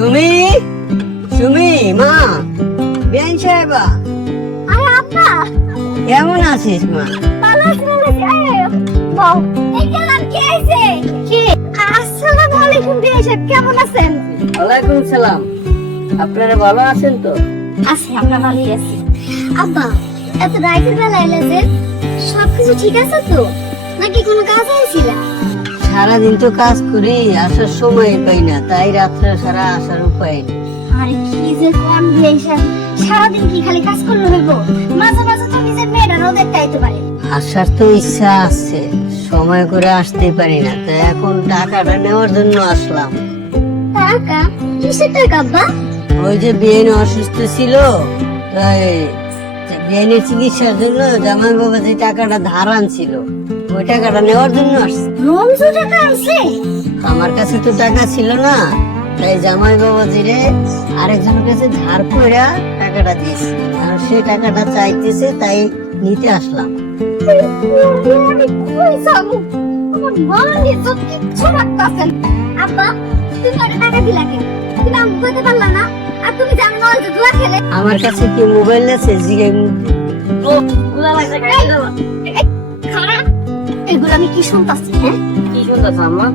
সুমি, সুমি মা, বেন সাহেবা, আরে আব্বা, কেমন আছিস মা? ভালো আছি, ভালো আছি। আরে বাহ, এই গেলাম, কে আইছে? কে? আসসালামু আলাইকুম বিয়ে সাহেব, কেমন আছেন? ওয়ালাইকুম সালাম। আপনারা ভালো আছেন তো? আছি, আমরা ভালোই আছি। আব্বা, এত রাতের বেলা এলে যে, সবকিছু ঠিক আছে তো? নাকি কোনো কাজ হয়েছিল? সারাদিন তো কাজ করি, আসার সময় পাই না, তাই রাত্রে সারা আসার উপায় নেই। আরে কি যে কোন বিয়ে সাহেব, সারাদিন কি খালি কাজ করলে হইব? মাঝে মাঝে তো নিজের মেয়েটারও দেখতে আইতে পারে। আসার তো ইচ্ছা আছে, সময় করে আসতে পারি না, তাই এখন টাকাটা নেওয়ার জন্য আসলাম। টাকা? কিসের টাকা আব্বা? ওই যে বিয়েন অসুস্থ ছিল, তাই বিয়েনের চিকিৎসার জন্য জামাই বাবা যে টাকাটা ধার আনছিল, ওই টাকাটা নেওয়ার জন্য আসছে। রমজু টাকা আছে? আমার কাছে তো টাকা ছিল না, তাই জামাই বাবা জিরে আরেকজনের কাছে ধার কইরা টাকাটা দিয়েছে, আর সে টাকাটা চাইতেছে, তাই নিতে আসলাম। আমি কই যাবো? আমার মনে তো কিচ্ছু রাখতাছেন। আব্বা, তুমি ওটা টাকা দিলা কেন? তুমি আমাকে কইতে পারলা না? আর তুমি জানো না ওই যে জুয়া খেলে? আমার কাছে কি মোবাইল আছে? জিগাই ও গুলা লাগছে খাই দাও। খারাপ এগুলো আমি কি শুনতাছি? হ্যাঁ, কি শুনতাছ আম্মা?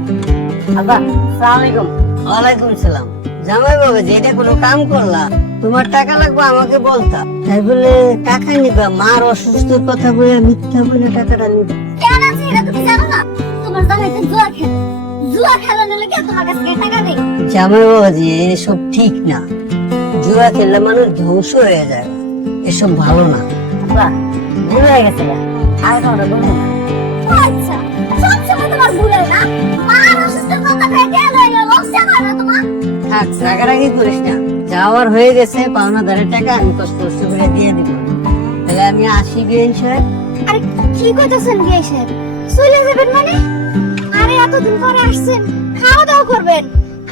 আব্বা, আসসালামু আলাইকুম। ওয়ালাইকুম সালাম। জামাই বাবা যে এটা কোনো কাম করলা, তোমার টাকা লাগবে আমাকে বলতা, তাই বলে টাকা নিবা? মার অসুস্থ কথা বলে মিথ্যা বলে টাকাটা নিবা? কেন আছে এটা তুমি জানো না? তোমার জামাই তো জুয়া খেলে। জুয়া খেলানোর লাগে তোমার কাছে টাকা নেই। জামাই বাবা যে এসব ঠিক না, জুয়া খেললে মানুষ ধ্বংস হয়ে যায়, এসব ভালো না। আব্বা, ভুল হয়ে গেছে, আর তোমরা বলবো না। আচ্ছা, সবসময় তোমার ভুল হয় না? মার অসুস্থ কথা কয়ে গেল এলো, লজ্জা করে না তোমার? থাক, রাগারাগি করিস না, যাওয়ার হয়ে গেছে, পাওনাদারের টাকা আমি কষ্ট কষ্ট করে দিয়ে দিব। তাহলে আমি আসি বিয়েন সাহেব। আরে কি কইতাছেন বিয়ে সাহেব? চলে যাবেন মানে? আরে এতদিন পরে আসছেন, খাওয়া দাওয়া করবেন।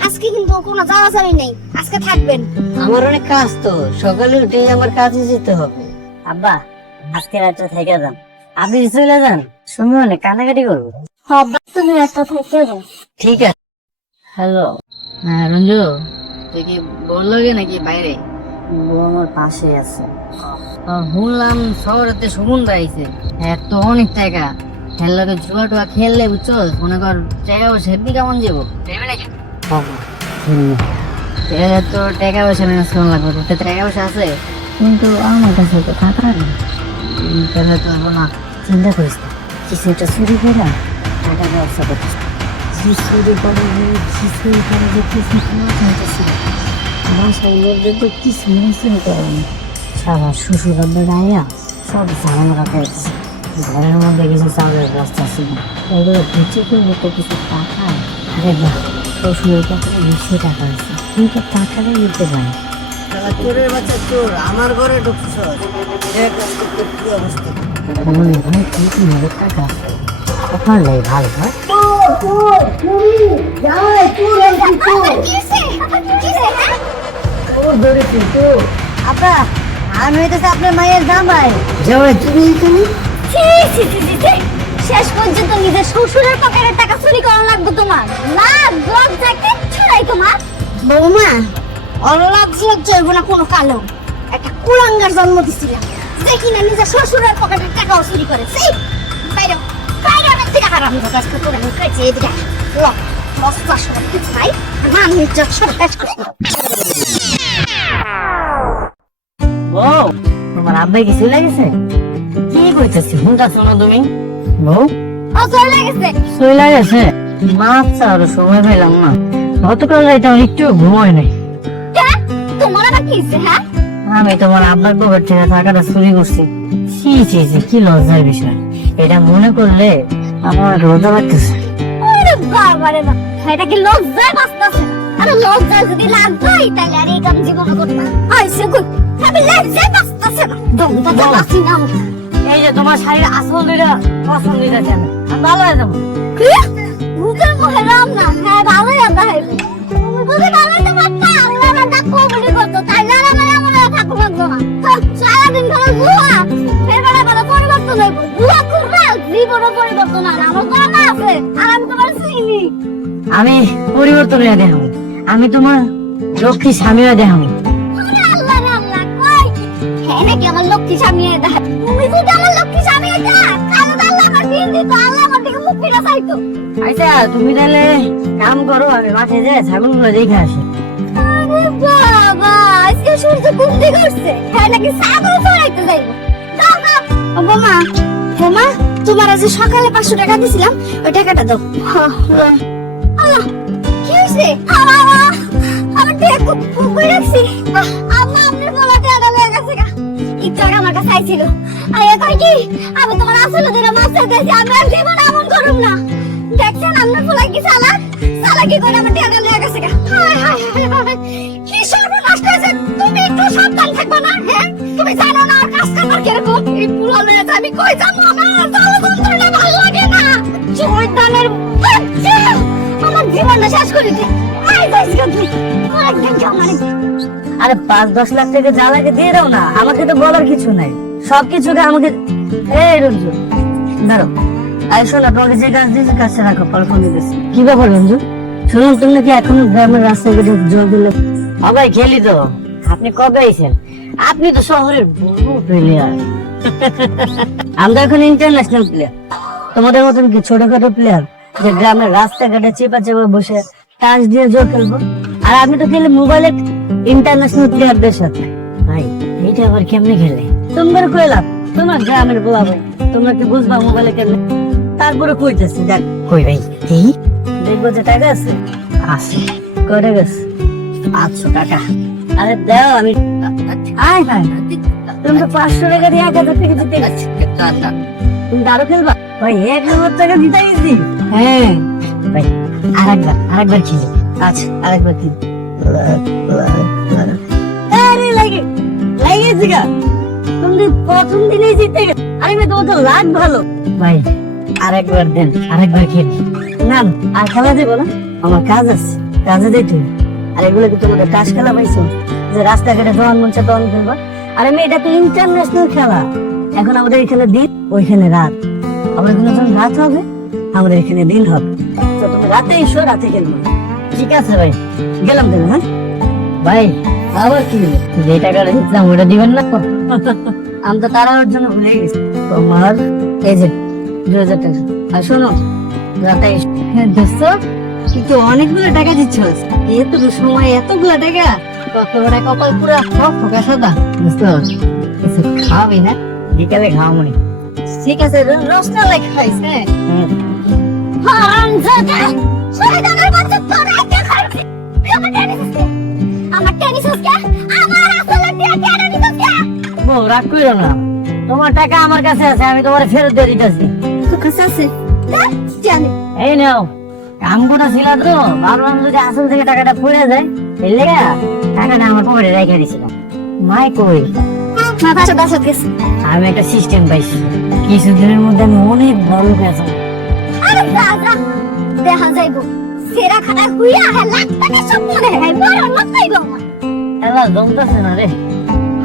আজকে কিন্তু কোনো যাওয়া যাবে নেই, আজকে থাকবেন। আমার অনেক কাজ তো, সকালে উঠেই আমার কাজে যেতে হবে। আব্বা, আজকে রাতটা থেকে যান, আপনি চলে যান, সময় অনেক কানাকাটি করবো। হ্যাঁ, তুমি একটা থেকে যাও। ঠিক আছে। হ্যালো। হ্যাঁ রঞ্জু, তুই কি বললো নাকি বাইরে? ও আমার পাশে আছে। শুনলাম শহরেতে সুমন বাড়িছে, এত অনেক টাকা, খেললে জুয়া টুয়া খেললে বুঝছো, মনে কর টাকা পয়সা হেবি কেমন যাবো নাকি? তো টাকা পয়সা ম্যানেজ করা লাগবে, তোর টাকা পয়সা আছে? কিন্তু আমার কাছে তো টাকা নেই। তাহলে তো না, চিন্তা করিস না, কিছু একটা চুরি করে টাকা ব্যবসা করছিস। চুরি করে কিছুই করে যে কিছু চিন্তাছিল, বাসায় লোকদের তো কিছু মনে করে না। সারা শ্বশুর আইয়া সব ঝামেলা করেছে, ঘরের মধ্যে কিছু চাউলের রাস্তা ছিল, এগুলো বিক্রি করলে তো কিছু টাকা দেবে। শ্বশুরের কাছে বেশি টাকা আছে, কিন্তু টাকাটা নিতে পারে। চোরের বাচ্চা চোর, আমার ঘরে ঢুকছ, কি অবস্থা? মনে হয় কিন্তু টাকা পারলেই ভালো হয়। আব্বা, আমি হইতেছে আপনার মায়ের জামাই। জামাই তুমি এখানে? শেষ পর্যন্ত নিজের শ্বশুরের পকেটের টাকা চুরি করা লাগবে তোমার? লাভ লজ্জা কিচ্ছু নাই তোমার। বৌমা, অলজ্জা চলবে না কোনো কালো। একটা কুলাঙ্গার জন্ম দিছিলাম, যে কিনা নিজের শ্বশুরের পকেটের টাকাও চুরি করে। বাইরে বাইরে অনেক থেকে হারাম কাজ করে মুখেছে এদিকে লজ্জা সব কিছু নাই, মানুষ যত সব কাজ করে। বউ, তোমার আব্বাই কি চলে গেছে? কি কইতেছি শুনতেছো না তুমি? বউ ও চলে গেছে। চলে গেছে? মাছ আর সময় পেলাম না, গতকাল রাইতে আমার একটু ঘুমাই নাই। হ্যাঁ, তোমার আবার কি হইছে? হ্যাঁ, আমি তোমার আব্বার পকেট থেকে টাকাটা চুরি করছি। ছি ছি ছি, কি লজ্জার বিষয়, এটা মনে করলে আমার লজ্জা লাগতেছে। আরে বাবা রে বাবা, এটা কি লজ্জায় বাঁচতেছে? আরে লজ্জা যদি লাগতোই তাহলে আর এই কাম জীবনে করতাম। আইসে কই, আমি লজ্জায় বাঁচতেছে না, দমটা তো বাঁচি না আমি। এই যে তোমার শাড়ির আসল দুইটা পছন্দ হইতেছে, আমি ভালো হয়ে যাবো। কি? বুঝে মহরাম না, হ্যাঁ ভালোই আদা হইবে। বুঝে ভালোই তো বাচ্চা, আল্লাহ রান্না কবুলি করতো, তাই না আমার থাকবো লাগতো না। সারাদিন ধরে জুয়া, ফেরবেলা বলে পরিবর্তন হইব। জুয়া করবে, জীবনও পরিবর্তন আর আমার করা না আছে, আর আমি তোমার চিনি। আমি পরিবর্তন হয়ে দেখাবো, আমি তোমার লক্ষ্মী স্বামীও দেখাবো। আল্লাহ রে আল্লাহ, কই হ্যাঁ নাকি আমার লক্ষ্মী স্বামী এটা? তুমি যদি আমার লক্ষ্মী স্বামী এটা, তাহলে তো আল্লাহ আমার দিন দিত, আল্লাহ আমার দিকে মুখ ফিরা চাইতো। আচ্ছা তুমি তাহলে কাম করো, আমি মাঠে যাই ছাগলগুলো দেখে আসি। আরে বাবা, আজকে সূর্য কোন দিকে উঠছে? হ্যাঁ নাকি ছাগল চড়াইতে যাইবো? দাও দাও। ও বোমা, বোমা, তোমার আজ সকালে 500 টাকা দিছিলাম, ওই টাকাটা দাও। আল্লাহ, কি হইছে? আমার টাকা কই রাখছি? আম্মা, আপনার বলা টাকা লয়ে গেছে গা। একটু আগে আমার কাছে আইছিল। আয়া কই কি? আমি তোমার আসলে ধরে মাছ চাইতেছি, আমি আর জীবন এমন করুম না। দেখছেন আপনার পোলা কি চালাক? চালাকি করে আমার টাকা লয়ে গেছে গা। হায় হায় হায় হায়, কি সর্বনাশ হয়েছে! তুমি একটু সাবধান থাকবা না? হ্যাঁ, তুমি জানো না আর কাস্টমার কিরকম? এই পোলা লয়ে আমি কই যাবো না, জ্বালাতনটা ভালো লাগে না। শয়তানের বাচ্চা, আমার জীবনটা শেষ করে দে। আয় যাইস গা তুই, একদিন জামাই। আরে 5-10 লাখ টাকা যা লাগে দিয়ে দাও না, আমাকে তো বলার কিছু নাই। সবকিছুকে আমাকে এই রঞ্জু দাঁড়ো। আরে শোনো, তোমাকে যে কাজ দিয়েছে কাজটা রাখো, পরে ফোন দিতেছি। কি ব্যাপার রঞ্জু? শুনুন, তুমি নাকি এখনো গ্রামের রাস্তায় গিয়ে জল দিলে? সবাই খেলি তো। আপনি কবে আইছেন? আপনি তো শহরের বড় প্লেয়ার। আমরা এখন ইন্টারন্যাশনাল প্লেয়ার। তোমাদের মতন কি ছোটখাটো প্লেয়ার যে গ্রামের রাস্তাঘাটে চেপা চেপা বসে টাচ দিয়ে জোর খেলবো? আর আমি তো খেলি মোবাইলে ইন্টারন্যাশনাল প্লেয়ারদের সাথে। ভাই, এইটা আবার কেমনে খেলে? তোমার কইলাম তোমার গ্রামের বলা ভাই, তোমরা কি বুঝবা মোবাইলে কেমনে? তারপরে কইতেছে দেখ। কই ভাই? কি দেখবো যে টাকা আছে? আছে। কয় টাকা আছে? 500 টাকা। আরে দাও, আমি আয় ভাই, তুমি তো 500 টাকা দিয়ে 1000 টাকা দিতে গেছি। তুমি দাঁড়ো খেলবা? ভাই 1000 টাকা দিতে গেছি। হ্যাঁ ভাই, আরেকবার খেলি। আচ্ছা, আরেকবার খেলি। আরে লাগেছে গা, তুমি প্রথম দিনেই জিতে গেছো। আরে ভাই, তোমার তো লাগ ভালো। ভাই আরেকবার দেন, আরেকবার খেলি। না আর খেলা দেবো না, আমার কাজ আছে, কাজে দেই তুমি। আর এগুলো কি তোমাদের কাজ খেলা পাইছো যে রাস্তাঘাটে যখন মন চায় তখন খেলবা? আরে মেয়ে, এটা তো ইন্টারন্যাশনাল খেলা। এখন আমাদের এখানে দিন, ওইখানে রাত। আমাদের এখানে যখন রাত হবে, আমাদের এখানে দিন হবে। তো তুমি রাতে এসো, রাতে খেলবো। ঠিক আছে ভাই, গেলাম তাহলে। হ্যাঁ ভাই, আবার কি যে টাকাটা দিচ্ছিলাম ওটা দিবেন না? আমি তো তারা ওর জন্য ভুলে গেছি। তোমার এই যে 2000 টাকা। আর শোনো, রাতে দোস্ত, কিন্তু অনেকগুলো টাকা দিচ্ছ। এত সময় এতগুলো টাকা, কত বড় কপাল, পুরো ফোকা সাদা। দোস্ত, কিছু খাওয়াবি না? বিকালে খাওয়াবো। ঠিক আছে, রসমালাই খাইস? হ্যাঁ। হারামজাদা, শয়তানের বাচ্চা, তোর একটা খাইছে। আমার টেনিস হচ্ছে, আমার আসলে দিয়ে কেন নিতেছে? বউ, রাগ কইরো না। তোমার টাকা আমার কাছে আছে, আমি তোমার ফেরত দিয়ে দিতেছি। তোর কাছে আছে? জানি। এই নাও, কাম কোটা ছিল তো, ভাবলাম যদি আসল থেকে টাকাটা পড়ে যায়, এই লেগা টাকাটা আমার পকেটে রেখে দিছিলাম। মাই কই? বাসা গেছে। আমি একটা সিস্টেম পাইছি, কিছুদিনের মধ্যে আমি অনেক বড় লোক আছি। আরে দাদা, দেখা যাইবো। সেরা খানা হুইয়া হে লাখ টাকা সব মনে হয় বড় লোক পাইবো আমার। খেলা জমতেছে না রে।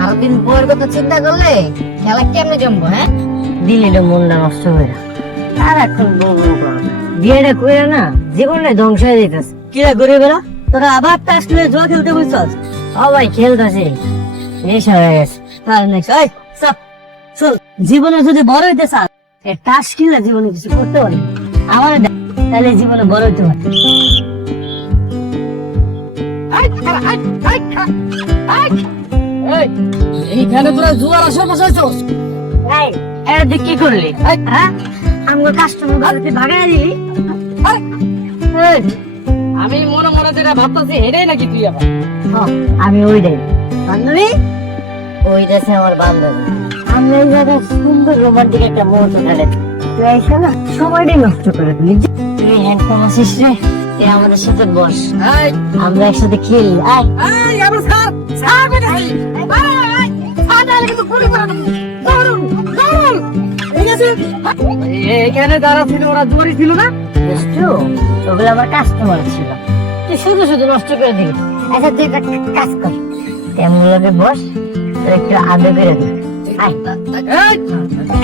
আর দিন পর কথা চিন্তা করলে খেলা কেমনে জমবো? হ্যাঁ, দিলে মনটা নষ্ট হয়ে যায়। আর এখন বিয়েটা করে না, জীবনটা ধ্বংস হয়ে যেতেছে। কিরা করে বেড়া, তোরা আবার তাস খেলে জুয়া খেলতে বসছস? সবাই খেলতেছে, নেশা হয়ে গেছে। আর নেক্সট চল, জীবনে যদি বড় হইতে চাস, তাস খেলে জীবনে কিছু করতে পারবি। আমার তাহলে জীবনে বড় হইতে পারবি। এইখানে তোরা জুয়ার আসর বসাইছস? এই, এটা তুই কি করলি? হ্যাঁ, আমার কাস্টমার ঘরে ভাগাই দিলি? আমি মনে মনে যেটা ভাবতেছি এটাই নাকি তুই আবার? আমি ওইটাই বান্ধবী, ওই দেশে আমার বান্ধবী। আমরা এই জায়গায় সুন্দর রোমান্টিক একটা মুহূর্ত কাটে। তুই এসে না সময়টাই নষ্ট করে দিলি। তুই হ্যান্ডসাম আছিস রে, তুই আমাদের সাথে বস, আমরা একসাথে খেলি। আয় এখানে যারা ছিল ওরা জুয়ারি ছিল না? ওগুলো আমার কাস্টমার ছিল, তুই শুধু শুধু নষ্ট করে দিলি। আচ্ছা তুই একটা কাজ কর, তেমন লোকে বস, তোর একটু আদর করে দিবি।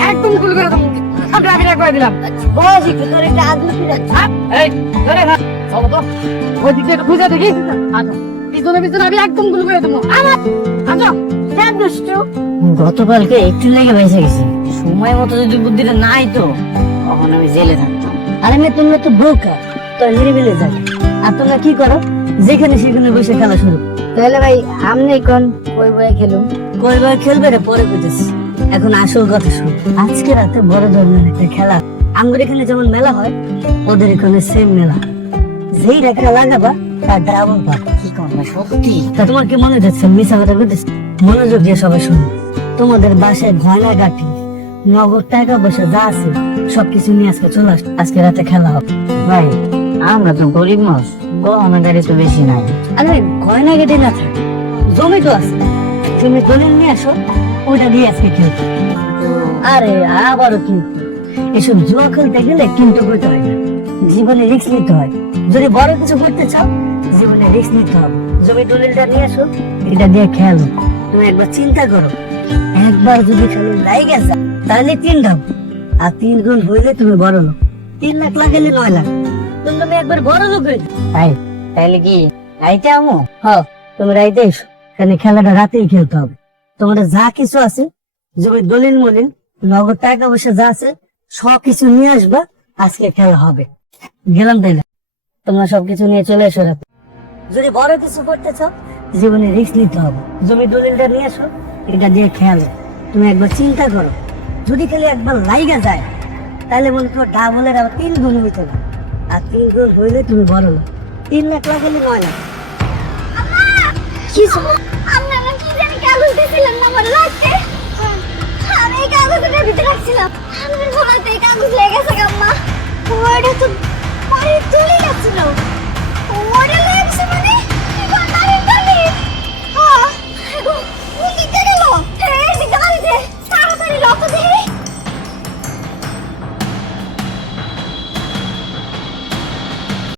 একদম ভুল করে দেবো, আমি একবার দিলাম। বস একটু, তোর একটু আদর করে। এই ধরে খা, চলো তো ওই দিকে একটু খুঁজে দেখি। পিছনে পিছনে আমি একদম গুলো করে দেবো আমার আচ্ছা যা দুষ্টু। গতকালকে একটু লেগে বেঁচে গেছি, সময় মতো যদি বুদ্ধিটা নাই তো তখন আমি জেলে থাকতাম। আরে মেয়ে, তোমরা তো বোকা, তো নিরিবিলে যাবে। আর তোমরা কি করো, যেখানে সেখানে বসে খেলা শুরু। তাহলে ভাই আমনে কোন কই বই খেলুম? কই বার খেলবে রে পরে বুঝেছি, এখন আসল কথা শুনো। আজকে রাতে বড় ধরনের একটা খেলা, আমাদের এখানে যেমন মেলা হয় ওদের এখানে সেম মেলা। যেই রেখা লাগাবা তার ডাবল পাবা। কি করবে সত্যি? তা তোমার কি মনে যাচ্ছে মিশা কথা বলতেছি? মনোযোগ দিয়ে সবাই শুনো। তোমাদের বাসায় গয়না গাঠি, নগদ টাকা পয়সা যা আছে সবকিছু নিয়ে আজকে চলে আস, আজকে রাতে খেলা হবে। ভাই আমরা তো গরিব মানুষ, গহনা গাড়ি তো বেশি নাই। আরে গয়না গাড়ি না থাকে, জমি তো আছে, তুমি দলিল নিয়ে আসো, ওইটা দিয়ে আজকে খেলতে। আরে আবারও কিন্তু এসব জুয়া খেলতে গেলে কিন্তু করতে হয় না, জীবনে রিস্ক নিতে হয়। যদি বড় কিছু করতে চাও জীবনে রিস্ক নিতে হবে। জমি দলিলটা নিয়ে আসো, এটা দিয়ে খেলো। তুমি একবার চিন্তা করো, একবার যদি খেলে লাইগে যায় তাহলে 3 ধাপ, আর 3 গুণ হইলে তুমি বড় লোক। 3 লাখ লাগাইলে 9 লাখ, তুমি একবার বড় লোক হয়ে যাও। তাই তাইলে কি রাইতে আমো? হ্যাঁ, তুমি রাইতে এসো, এখানে খেলাটা রাতেই খেলতে হবে। তোমার যা কিছু আছে, জমি দলিল মলিল, নগদ টাকা পয়সা যা আছে সব কিছু নিয়ে আসবা, আজকে খেলা হবে। গেলাম তাইলে, তোমরা সবকিছু নিয়ে চলে এসো রাতে। যদি বড় কিছু করতে চাও জীবনে রিস্ক নিতে হবে। জমি দলিলটা নিয়ে আসো, এটা দিয়ে খেলো। তুমি একবার চিন্তা করো, যদি খালি একবার লাইগা যায় তাহলে মনে করো ডাবলের আবার 3 গুণ হইতে পারে, আর 3 গুণ হইলে তুমি বড় লোক। 3 লাখ লাগালে 9 লাখ। কি শুনো? আপনারা কি জানি কাগজ দিয়েছিলেন না আমার লাগতে? আমি এই কাগজের ভিতরে রাখছিলাম, আমি ভুলাতে কাগজ লেগে গেছে আম্মা। ওটা তো পরে চলে গেছিল।